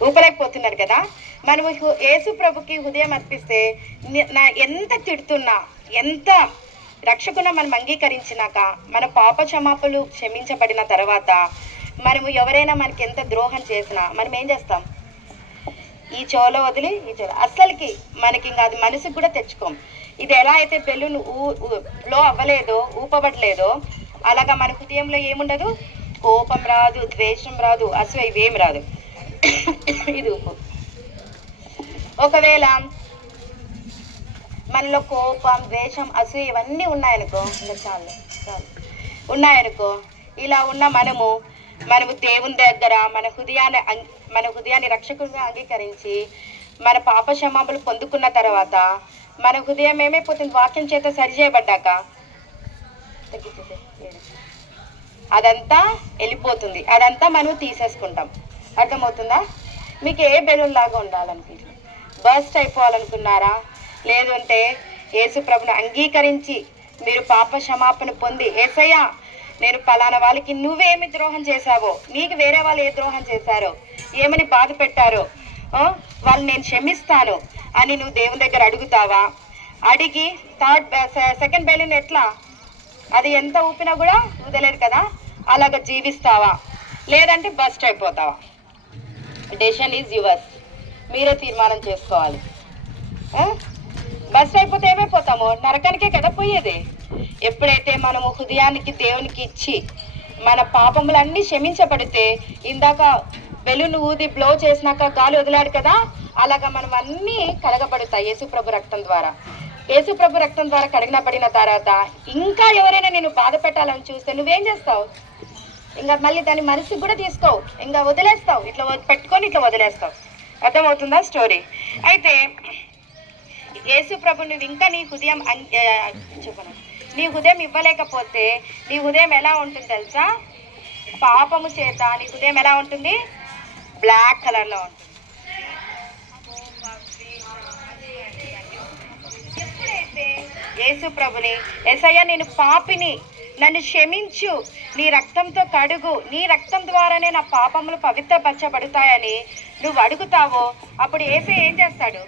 ఊపలేకపోతున్నారు కదా. మనము యేసు ప్రభుకి హృదయం అర్పిస్తే ఎంత తిడుతున్నా, ఎంత రక్షకున మనం అంగీకరించినాక, మన పాప క్షమాపణలు క్షమించబడిన తర్వాత మనము ఎవరైనా మనకి ఎంత ద్రోహం చేసినా మనం ఏం చేస్తాం? ఈ చెవులో వదిలి ఈ చెవులో, అస్సలకి మనకి ఇంకా అది మనసుకు కూడా తెచ్చుకోం. ఇది ఎలా అయితే బెలూన్ బ్లో అవ్వలేదో, ఊపబడలేదో, అలాగా మన హృదయంలో ఏముండదు? కోపం రాదు, ద్వేషం రాదు, అసలు ఇవేం రాదు. ఇది ఊపు. ఒకవేళ మనలో కోపం, ద్వేషం, అసూయ ఇవన్నీ ఉన్నాయనుకో, ఉన్నాయనుకో, ఇలా ఉన్న మనము దేవుని దగ్గర మన హృదయాన్ని రక్షకుడిగా అంగీకరించి మన పాప క్షమాపణలు పొందుకున్న తర్వాత మన హృదయం ఏమైపోతుంది? వాక్యం చేత సరిచేయబడ్డాక అదంతా వెళ్ళిపోతుంది, అదంతా మనం తీసేసుకుంటాం. అర్థమవుతుందా? మీకు ఏ బెలూన్ లాగా ఉండాలనుకుంటున్నారు? బర్స్ట్ అయిపోవాలనుకున్నారా? లేదంటే యేసు ప్రభుని అంగీకరించి మీరు పాప క్షమాపణ పొంది, యేసయ్యా నేను పలానా వాళ్ళకి నువ్వేమి ద్రోహం చేశావో, నీకు వేరే వాళ్ళు ఏ ద్రోహం చేశారో, ఏమని బాధ పెట్టారో వాళ్ళు నేను క్షమిస్తాను అని నువ్వు దేవుని దగ్గర అడుగుతావా? అడిగి సెకండ్ బెలూన్ ఎట్లా, అది ఎంత ఊపినా కూడా వదలేరు కదా, అలాగ జీవిస్తావా? లేదంటే బస్ట్ అయిపోతావా? Decision is yours. మీరే తీర్మానం చేసుకోవాలి. బస్ట్ అయిపోతే ఏమైపోతాము? నరకానికే కదా పోయేది. ఎప్పుడైతే మనము హృదయానికి దేవునికి ఇచ్చి మన పాపములన్నీ క్షమించబడితే, ఇందాక బెలూన్ ఊది బ్లో చేసినాక గాలి వదిలాడు కదా, అలాగా మనం అన్నీ కడగబడతాయి యేసుప్రభు రక్తం ద్వారా. యేసుప్రభు రక్తం ద్వారా కడిగినబడిన తర్వాత ఇంకా ఎవరైనా నేను బాధ పెట్టాలని చూస్తే నువ్వేం చేస్తావు? ఇంకా మళ్ళీ దాన్ని మనసుకు కూడా తీసుకోవు, ఇంకా వదిలేస్తావు, ఇట్లా పెట్టుకొని ఇట్లా వదిలేస్తావు. అర్థమవుతుందా స్టోరీ? అయితే యేసుప్రభు నువ్వు ఇంకా నీ హృదయం చెప్పను, నీ హృదయం ఇవ్వలేకపోతే నీ హృదయం ఎలా ఉంటుంది తెలుసా? పాపము చేత నీ హృదయం ఎలా ఉంటుంది? బ్లాక్ కలర్లో ఉంటుంది. ఎప్పుడైతే యేసు ప్రభుని, యేసయ్యా నేను పాపిని, నన్ను క్షమించు, నీ రక్తంతో కడుగు, నీ రక్తం ద్వారానే నా పాపములు పవిత్రపరచబడతాయని నువ్వు అడుగుతావో, అప్పుడు యేసయ్య ఏం చేస్తాడు?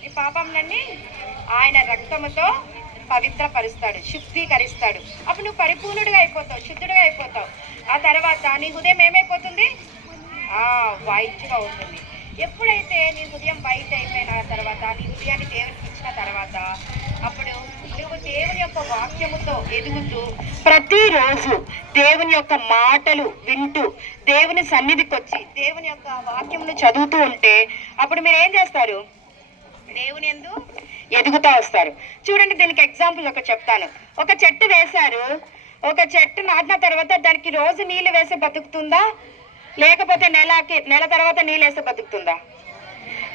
నీ పాపంలన్నీ ఆయన రక్తముతో పవిత్రపరుస్తాడు, శుద్ధీకరిస్తాడు. అప్పుడు నువ్వు పరిపూర్ణుడిగా అయిపోతావు, శుద్ధుడిగా అయిపోతావు. ఆ తర్వాత నీ హృదయం ఏమైపోతుంది? వైట్గా ఉంటుంది. ఎప్పుడైతే నీ హృదయం వైట్ అయిపోయిన తర్వాత, నీ హృదయాన్ని దేవునికి ఇచ్చిన తర్వాత, అప్పుడు నువ్వు దేవుని యొక్క వాక్యముతో ఎదుగుతూ ప్రతిరోజు దేవుని యొక్క మాటలు వింటూ దేవుని సన్నిధికి వచ్చి దేవుని యొక్క వాక్యమును చదువుతూ ఉంటే అప్పుడు మీరు ఏం చేస్తారు? దేవుని యందు ఎదుగుతూ వస్తారు. చూడండి, దీనికి ఎగ్జాంపుల్ ఒక చెప్తాను. ఒక చెట్టు వేశారు, ఒక చెట్టు నాటిన తర్వాత దానికి రోజు నీళ్ళు వేసి బతుకుతుందా? లేకపోతే నెల తర్వాత నీళ్ళు వేస్తే బతుకుతుందా?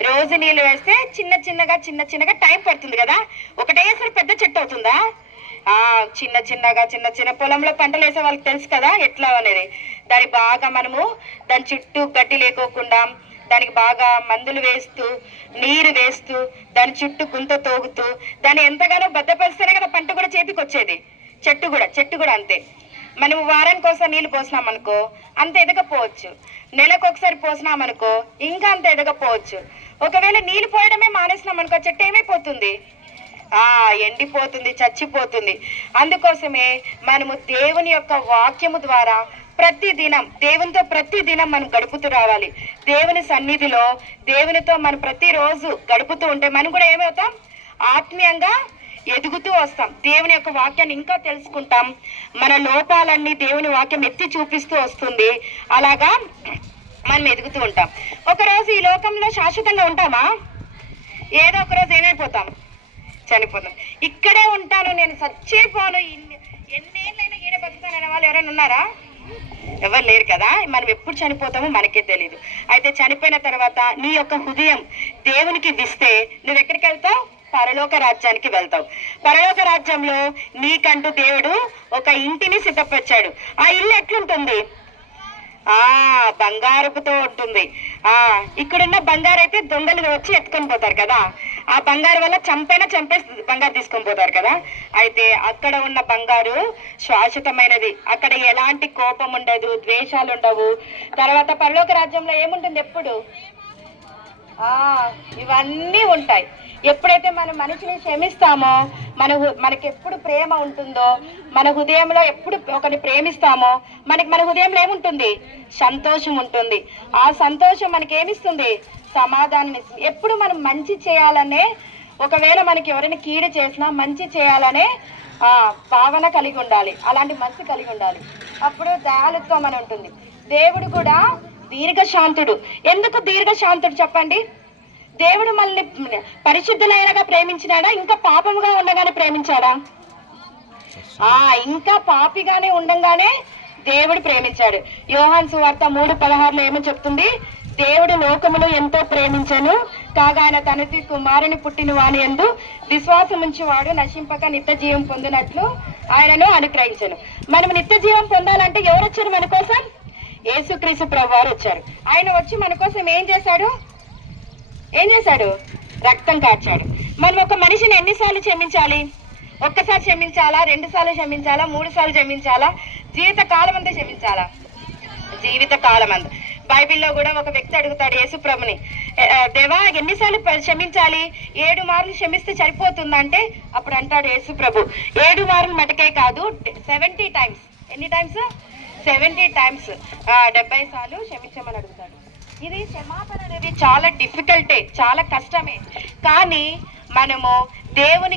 రోజు నీళ్ళు వేస్తే చిన్న చిన్నగా టైం పడుతుంది కదా. ఒకటేసారి పెద్ద చెట్టు అవుతుందా? చిన్న పొలంలో పంటలు వేసే వాళ్ళకి తెలుసు కదా ఎట్లా అనేది. దాని బాగా మనము దాని చుట్టూ గడ్డి లేకోకుండా దానికి బాగా మందులు వేస్తూ, నీరు వేస్తూ, దాని చుట్టూ గుంత తోగుతూ దాన్ని ఎంతగానో భద్రపరిస్తేనే కదా పంట కూడా చేతికి వచ్చేది. చెట్టు కూడా అంతే. మనం వారానికి ఒకసారి నీళ్ళు పోసినామనుకో అంత ఎదగపోవచ్చు, నెలకు ఒకసారి పోసినామనుకో ఇంకా అంత ఎదగపోవచ్చు. ఒకవేళ నీళ్ళు పోయడమే మానేసినామనుకో చెట్టు ఏమైపోతుంది? ఎండిపోతుంది, చచ్చిపోతుంది. అందుకోసమే మనము దేవుని యొక్క వాక్యము ద్వారా ప్రతిదినం మనం గడుపుతూ రావాలి. దేవుని సన్నిధిలో దేవునితో మనం ప్రతిరోజు గడుపుతూ ఉంటే మనం కూడా ఏమవుతాం? ఆత్మీయంగా ఎదుగుతూ వస్తాం. దేవుని యొక్క వాక్యాన్ని ఇంకా తెలుసుకుంటాం. మన లోపాలన్నీ దేవుని వాక్యం ఎత్తి చూపిస్తూ వస్తుంది. అలాగా మనం ఎదుగుతూ ఉంటాం. ఒకరోజు ఈ లోకంలో శాశ్వతంగా ఉంటామా? ఏదో ఒకరోజు ఏమైపోతాం? చనిపోతాం. ఇక్కడే ఉంటాను, నేను చచ్చిపోను, ఎన్నేళ్ళైనా ఈడ బతుకుతాననే వాళ్ళు ఎవరైనా ఉన్నారా? ఎవరు లేరు కదా. మనం ఎప్పుడు చనిపోతామో మనకే తెలీదు. అయితే చనిపోయిన తర్వాత నీ యొక్క హృదయం దేవునికి ఇస్తే నువ్వు ఎక్కడికి వెళ్తావు? పరలోక రాజ్యానికి వెళ్తావు. పరలోక రాజ్యంలో నీకంటూ దేవుడు ఒక ఇంటిని సిద్ధపరిచాడు. ఆ ఇల్లు ఎట్లుంటుంది? బంగారపుతో ఉంటుంది. ఇక్కడున్న బంగారు అయితే దొంగలు వచ్చి ఎత్తుకొని పోతారు కదా. ఆ బంగారు వల్ల చంపేసి బంగారు తీసుకొని పోతారు కదా. అయితే అక్కడ ఉన్న బంగారు శాశ్వతమైనది. అక్కడ ఎలాంటి కోపం ఉండదు, ద్వేషాలు ఉండవు. తర్వాత పరలోక రాజ్యంలో ఏముంటుంది? ఎప్పుడు ఇవన్నీ ఉంటాయి. ఎప్పుడైతే మనం మనిషిని క్షమిస్తామో, మనకి ఎప్పుడు ప్రేమ ఉంటుందో, మన హృదయంలో ఎప్పుడు ఒకరిని ప్రేమిస్తామో మన హృదయంలో ఏముంటుంది? సంతోషం ఉంటుంది. ఆ సంతోషం మనకి ఏమిస్తుంది? సమాధానం ఇస్తుంది. ఎప్పుడు మనం మంచి చేయాలనే, ఒకవేళ మనకి ఎవరైనా కీడు చేసినా మంచి చేయాలనే భావన కలిగి ఉండాలి. అలాంటి మనసు కలిగి ఉండాలి. అప్పుడు దయాళుత్వం అని ఉంటుంది. దేవుడు కూడా దీర్ఘశాంతుడు. ఎందుకు దీర్ఘశాంతుడు చెప్పండి? దేవుడు మనల్ని పరిశుద్ధులైనగా ప్రేమించినాడా? ఇంకా పాపముగా ఉండగానే ప్రేమించాడా? ఇంకా పాపిగానే ఉండగానే దేవుడు ప్రేమించాడు. యోహాను సువార్త 3:16 ఏమో చెప్తుంది? దేవుడు లోకమును ఎంతో ప్రేమించను, కాగా ఆయన తన కుమారుని పుట్టిన వాని యందు విశ్వాసముంచి వాడు నశింపక నిత్య జీవం పొందినట్లు ఆయనను అనుగ్రహించను. మనం నిత్య జీవం పొందాలంటే ఎవరు వచ్చారు మన కోసం? యేసుక్రీస్తు ప్రభువారు వచ్చారు. ఆయన వచ్చి మన కోసం ఏం చేశాడు? రక్తం కార్చాడు. మనం ఒక మనిషిని ఎన్నిసార్లు క్షమించాలి? ఒక్కసారి క్షమించాలా? 2 సార్లు క్షమించాలా? 3 సార్లు క్షమించాలా? జీవిత కాలం అంతా క్షమించాలా? జీవిత కాలం అంతా. బైబిల్లో కూడా ఒక వ్యక్తి అడుగుతాడు యేసు ప్రభుని, దేవా ఎన్నిసార్లు క్షమించాలి? 7 మార్లు క్షమిస్తే సరిపోతుందంటే అప్పుడు అంటాడు యేసు ప్రభు, 7 మార్లు మటుకే కాదు, 70 టైమ్స్. ఎన్ని టైమ్స్? 70 టైమ్స్, 70 సార్లు క్షమించమని అడుగుతాడు. ఇది క్షమాపణ అనేది చాలా డిఫికల్టే, చాలా కష్టమే. కానీ మనము దేవుడు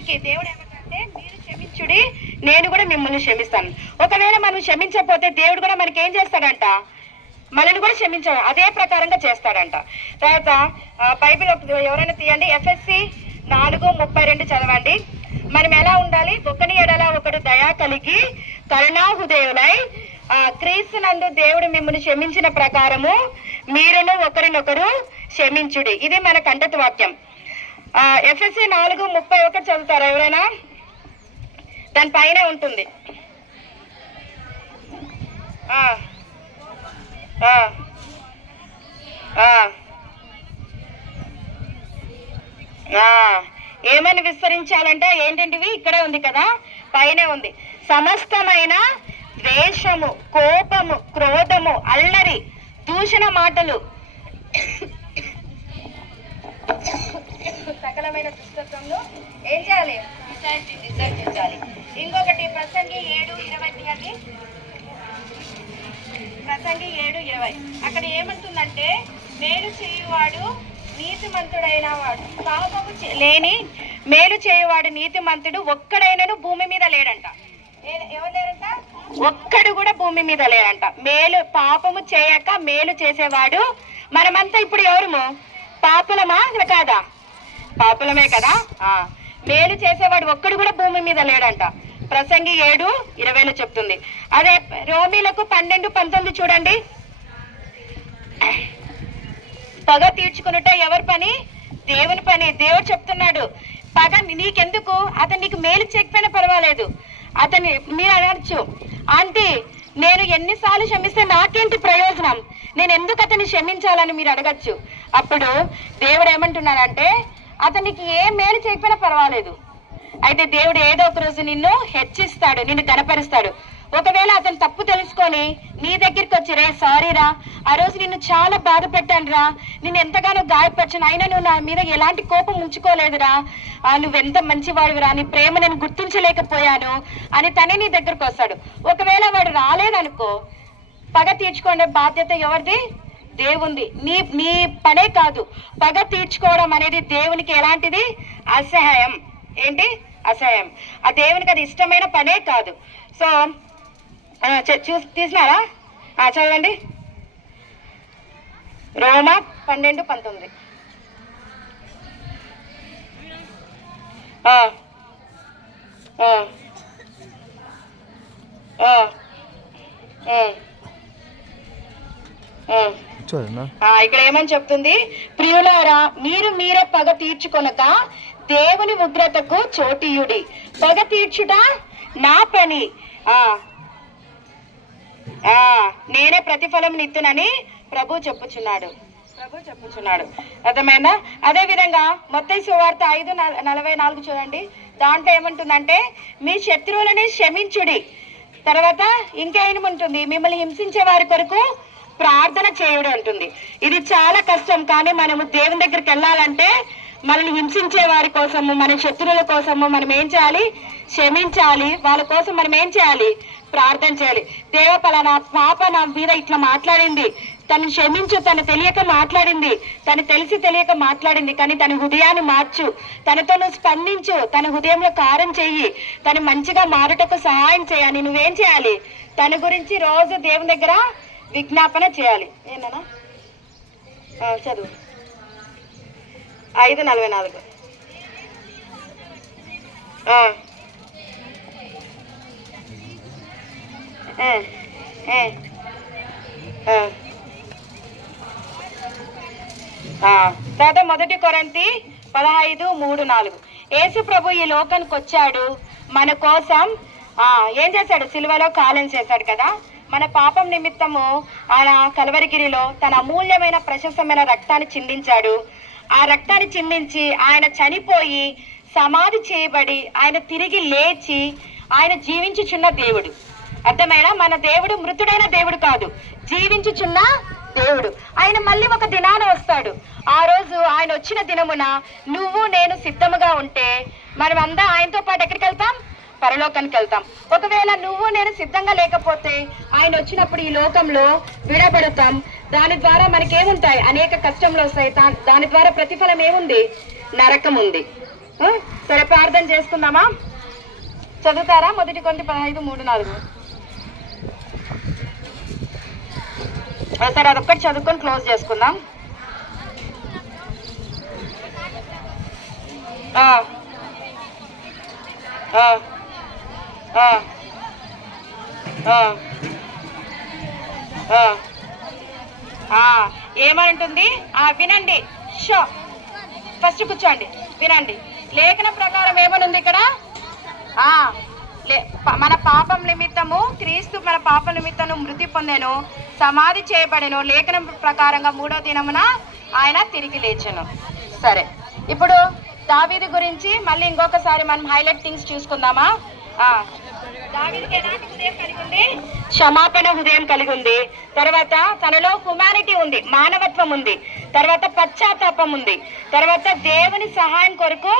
ఏమంటే, మీరు క్షమించుడి, నేను కూడా మిమ్మల్ని క్షమిస్తాను. ఒకవేళ మనం క్షమించకపోతే దేవుడు కూడా మనకి ఏం చేస్తాడంట? మనల్ని కూడా క్షమించాడు, అదే ప్రకారంగా చేస్తాడంట. తర్వాత బైబిల్ ఎవరైనా తీయండి, ఎఫ్ఎస్సి 4:32 చదవండి. మనం ఎలా ఉండాలి? ఒకని ఎడల ఒకడు దయా కలిగి కరుణాహృదయులై క్రీస్తునందు దేవుడు మిమ్మల్ని క్షమించిన ప్రకారము మీరును ఒకరినొకరు క్షమించుడి. ఇది మన కంటత వాక్యం. ఎఫ్ఎస్సి 4:31 చదువుతారా ఎవరైనా? దాని పైన ఉంటుంది. ఏమని విస్తరించాలంటే ఏంటంటివి? ఇక్కడే ఉంది కదా, పైనే ఉంది. సమస్తమైన ద్వేషము, కోపము, క్రోధము, అల్లరి, దూషణ మాటలు, సకలమైన దుష్టత్వంలో ఏం చేయాలి? విసర్జించాలి. ఇంకొకటి ప్రసంగి 7:20 ప్రసంగి 7:20 అక్కడ ఏమంటుందంటే, మేలు చేయువాడు నీతిమంతుడైన వాడు, పాపము లేని మేలు చేయువాడు నీతిమంతుడు ఒక్కడైనను భూమి మీద లేడంట. ఎవరు లేరంట? ఒక్కడు కూడా భూమి మీద లేరంట. పాపము చేయక మేలు చేసేవాడు. మనమంతా ఇప్పుడు ఎవరము? పాపులమా కాదా? పాపులమే కదా. మేలు చేసేవాడు ఒక్కడు కూడా భూమి మీద లేడంట. ప్రసంగి 7:20 చెప్తుంది. అదే రోమీలకు 12:19 చూడండి. పగ తీర్చుకున్నట్ట ఎవరి పని? దేవుని పని. దేవుడు చెప్తున్నాడు, పగ నీకెందుకు? అతను నీకు మేలు చేయకపోయినా పర్వాలేదు. మీరు అనొచ్చు, ఆంటీ నేను ఎన్నిసార్లు క్షమిస్తే నాకేంటి ప్రయోజనం, నేను ఎందుకు అతన్ని క్షమించాలని మీరు అడగచ్చు. అప్పుడు దేవుడు ఏమంటున్నాడంటే, అతనికి ఏ మేలు చేయకపోయినా పర్వాలేదు, అయితే దేవుడు ఏదో ఒక రోజు నిన్ను హెచ్చిస్తాడు, నిన్ను కనపరుస్తాడు. ఒకవేళ అతను తప్పు తెలుసుకొని నీ దగ్గరికి వచ్చి, రే సారీ రా, ఆ రోజు నిన్ను చాలా బాధ పెట్టాను రా, నిన్ను ఎంతగానో గాయపరచాను, అయినా నువ్వు నా మీద ఎలాంటి కోపం ఉంచుకోలేదురా, నువ్వెంత మంచివాడివిరా, నీ ప్రేమ నేను గుర్తించలేకపోయాను అని తనే నీ దగ్గరకు వస్తాడు. ఒకవేళ వాడు రాలేదనుకో, పగ తీర్చుకునే బాధ్యత ఎవరిది? దేవుంది. నీ పనే కాదు, పగ తీర్చుకోవడం అనేది దేవునికి ఎలాంటిది? అసహాయం. ఏంటి? అసహాయం. ఆ దేవునికి అది ఇష్టమైన పనే కాదు. సో తీసినారా? చదవండి. రోమా 12:19. ఇక్కడ ఏమని చెప్తుంది? ప్రియులారా, మీరే పగ తీర్చుకొనక దేవుని ఉగ్రతకు చోటీయుడి. పగ తీర్చుట నా పని, నేనే ప్రతిఫలం ఇత్తునని ప్రభు చెప్పుచున్నాడు. అర్థమైందా? అదే విధంగా మత్తయి సువార్త 5:44 చూడండి. దాంట్లో ఏమంటుందంటే, మీ శత్రువులని క్షమించుడి. తర్వాత ఇంకా ఏమంటుంది? మిమ్మల్ని హింసించే వారి కొరకు ప్రార్థన చేయుడు అంటుంది. ఇది చాలా కష్టం, కానీ మనము దేవుని దగ్గరికి వెళ్ళాలంటే మనల్ని హింసించే వారి కోసము, మన శత్రువుల కోసము మనం ఏం చేయాలి? క్షమించాలి. వాళ్ళ కోసం మనం ఏం చేయాలి? ప్రార్థన చేయాలి. దేవ పలానా పాప నా మీద ఇట్లా మాట్లాడింది, తను క్షమించు, తను తెలియక మాట్లాడింది, తను తెలిసి తెలియక మాట్లాడింది, కానీ తన హృదయాన్ని మార్చు, తనతో నువ్వు స్పందించు, తన హృదయంలో కారం చెయ్యి, తను మంచిగా మారుటకు సహాయం చేయాలి. నువ్వేం చేయాలి? తన గురించి రోజు దేవుని దగ్గర విజ్ఞాపన చేయాలి. ఏనా చదువు 5:44. తర్వాత 1 కొరింథీ 15:3-4. యేసు ప్రభు ఈ లోకానికి వచ్చాడు, మన కోసం ఏం చేశాడు? సిలువలో కాలం చేశాడు కదా. మన పాపం నిమిత్తము ఆయన కల్వరిగిరిలో తన అమూల్యమైన ప్రశస్తమైన రక్తాన్ని చిందించాడు. ఆ రక్తాన్ని చిందించి ఆయన చనిపోయి సమాధి చేయబడి ఆయన తిరిగి లేచి ఆయన జీవించుచున్న దేవుడు. అర్థమైనా? మన దేవుడు మృతుడైన దేవుడు కాదు, జీవించుచున్న దేవుడు. ఆయన మళ్ళీ ఒక దినాన వస్తాడు. ఆ రోజు ఆయన వచ్చిన దినమున నువ్వు నేను సిద్ధముగా ఉంటే మనం అంతా ఆయనతో పాటు ఎక్కడికి వెళ్తాం? పరలోకానికి వెళ్తాం. ఒకవేళ నువ్వు నేను సిద్ధంగా లేకపోతే ఆయన వచ్చినప్పుడు ఈ లోకంలో విడబడతాం. దాని ద్వారా మనకేముంటాయి? అనేక కష్టంలో వస్తాయి. దాని ద్వారా ప్రతిఫలం ఏముంది? నరకం ఉంది. సరే, ప్రార్థన చేసుకుందామా? చదువుతారా? 1 కొరింథీ 15:3-4. సరే, అదొక్కటి చదువుకొని క్లోజ్ చేసుకుందాం. ఏమంటుంది? వినండి. ఫస్ట్ కూర్చోండి, వినండి. లేఖన ప్రకారం ఏమనుంది ఇక్కడ? మన పాపం నిమిత్తము క్రీస్తు మన పాప నిమిత్తము మృతి పొందెను, సమాధి చేయబడెను, లేఖనం ప్రకారంగా 3వ దినమున ఆయన తిరిగి లేచెను. సరే, ఇప్పుడు దావీదు గురించి మళ్ళీ ఇంకొకసారి మనం హైలైట్ థింగ్స్ చూసుకుందామా? దావీదుకి ఎలాంటి హృదయం కలిగి ఉంది? క్షమాపణ హృదయం కలిగి ఉంది. తర్వాత తనలో హ్యుమానిటీ ఉంది, మానవత్వం ఉంది. తర్వాత పశ్చాత్తాపం ఉంది. తర్వాత దేవుని సహాయం కొరకు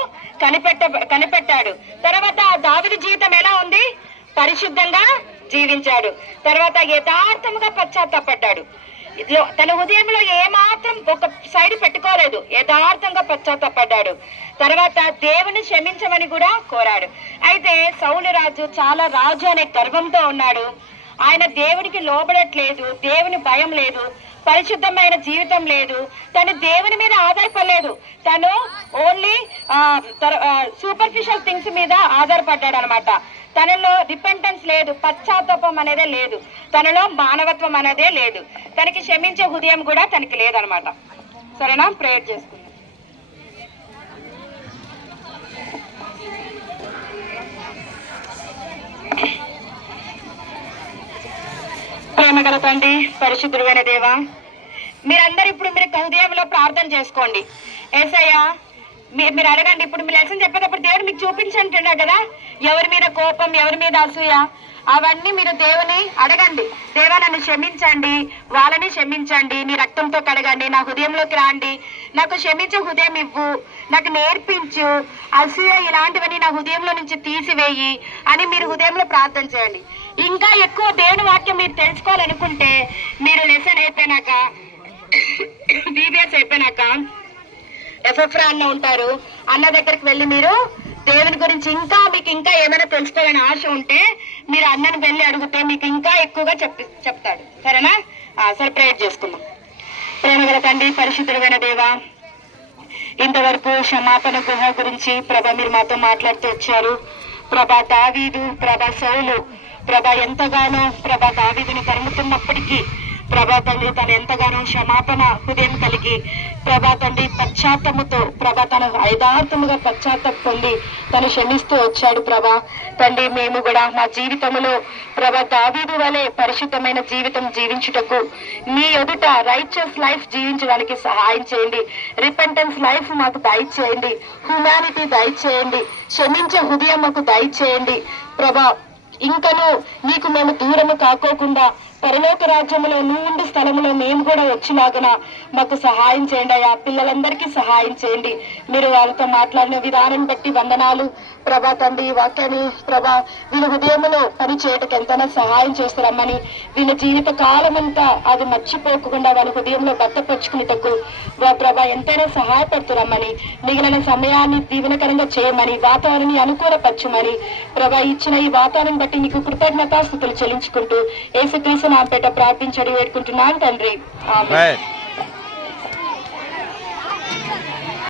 కనిపెట్టాడు. తర్వాత దావీదు జీవితం ఎలా ఉంది? పరిశుద్ధంగా జీవించాడు. తర్వాత యథార్థముగా పశ్చాత్తాపడ్డాడు. తన హృదయంలో ఏమాత్రం ఒక సైడ్ పెట్టుకోలేదు, యథార్థంగా పశ్చాత్తాపడ్డాడు. తర్వాత దేవుని క్షమించమని కూడా కోరాడు. అయితే సౌలు రాజు చాలా రాజు అనే గర్వంతో ఉన్నాడు. ఆయన దేవునికి లోబడట్లేదు, దేవుని భయం లేదు, పరిశుద్ధమైన జీవితం లేదు, తను దేవుని మీద ఆధారపడలేదు. తను ఓన్లీ సూపర్ఫిషియల్ థింగ్స్ మీద ఆధారపడ్డాడు అనమాట. తనలో రిపెంటెన్స్ లేదు, పశ్చాత్తాపం అనేదే లేదు, తనలో మానవత్వం అనేదే లేదు, తనకి క్షమించే హృదయం కూడా తనకి లేదనమాట. సరేనా? ప్రేయర్ చేసుకుందాం. ప్రేమగల తండ్రి, పరిశుద్ధుడైన దేవా, మీరందరూ ఇప్పుడు మీరు హృదయంలో ప్రార్థన చేసుకోండి. యేసయ్యా, మీరు అడగండి. ఇప్పుడు మీ లెసన్ చెప్పేటప్పుడు దేవుడు మీకు చూపించంటున్నా కదా, ఎవరి మీద కోపం, ఎవరి మీద అసూయ, అవన్నీ మీరు దేవుని అడగండి. దేవా, నన్ను క్షమించండి, వాళ్ళని క్షమించండి, నీ రక్తంతో కడగండి, నా హృదయంలోకి రాండి, నాకు క్షమించే హృదయం ఇవ్వు, నాకు నేర్పించు, అసూయ ఇలాంటివన్నీ నా హృదయంలో నుంచి తీసివేయి అని మీరు హృదయంలో ప్రార్థన చేయండి. ఇంకా ఎక్కువ దేవుని వాక్యం మీరు తెలుసుకోవాలనుకుంటే మీరు లెసన్ అయిపోయినాక, బీబీఎస్ అయిపోయినాక ఎఫ్ఎఫ్రా అన్న ఉంటారు, అన్న దగ్గరికి వెళ్ళి మీరు దేవుని గురించి మీకు ఇంకా ఏమైనా తెలుసుకోవాలని ఆశ ఉంటే మీరు అన్నను వెళ్ళి అడిగితే మీకు ఇంకా ఎక్కువగా చెప్తాడు. సరేనా? సరే, ప్రేయర్ చేసుకుందాం. ప్రేమగల తండ్రి, పరిశుద్ధుడైన దేవా, ఇంతవరకు క్షమాపణ గుహ గురించి ప్రభా మీరు మాతో మాట్లాడుతూ వచ్చారు. ప్రభా దావీదు, ప్రభా సౌలు, ప్రభా ఎంతగానో ప్రభా దావీదుని తరుముతున్నప్పటికీ ప్రభా తండ్రి తను ఎంతగానో క్షమాపణ హృదయం కలిగి ప్రభా తండ్రి పశ్చాత్తముతో ప్రభా తను యథార్థముగా పశ్చాత్తాప పొంది తను క్షమిస్తూ వచ్చాడు. ప్రభా తండ్రి, మేము కూడా మా జీవితంలో ప్రభా దావీదు వలె పరిశుద్ధమైన జీవితం జీవించుటకు మీ ఎదుట రైచియస్ లైఫ్ జీవించడానికి సహాయం చేయండి. రిపెంటెన్స్ లైఫ్ మాకు దయచేయండి, హ్యుమానిటీ దయచేయండి, క్షమించే హృదయం మాకు దయచేయండి. ప్రభా, ఇంకను నీకు మేము దూరము కాకోకుండా పరలోక రాజ్యములో నువ్వు ఉండే స్థలములో మేము కూడా వచ్చిలాగన మాకు సహాయం చేయండి అయ్యా. పిల్లలందరికీ సహాయం చేయండి. మీరు వాళ్ళతో మాట్లాడిన విధానం బట్టి వందనాలు ప్రభా తండ్రి. వాక్యాన్ని ప్రభా వీళ్ళ హృదయంలో పని చేయటకు ఎంతైనా సహాయం చేస్తారమ్మని, వీళ్ళ జీవిత కాలం అంతా అది మర్చిపోకుండా వాళ్ళ హృదయంలో భద్రపరుచుకునేటకు ప్రభా ఎంతైనా సహాయపడుతున్నామని, మిగిలిన సమయాన్ని దీవెనకరంగా చేయమని, వాతావరణాన్ని అనుకూలపరచమని ప్రభా ఇచ్చిన ఈ వాతావరణం బట్టి నీకు కృతజ్ఞతాస్తుతులు చెల్లించుకుంటూ యేసుక్రీస్తు నామమున ప్రార్థించి వేడుకుంటున్నాను తండ్రి. ఆమేన్.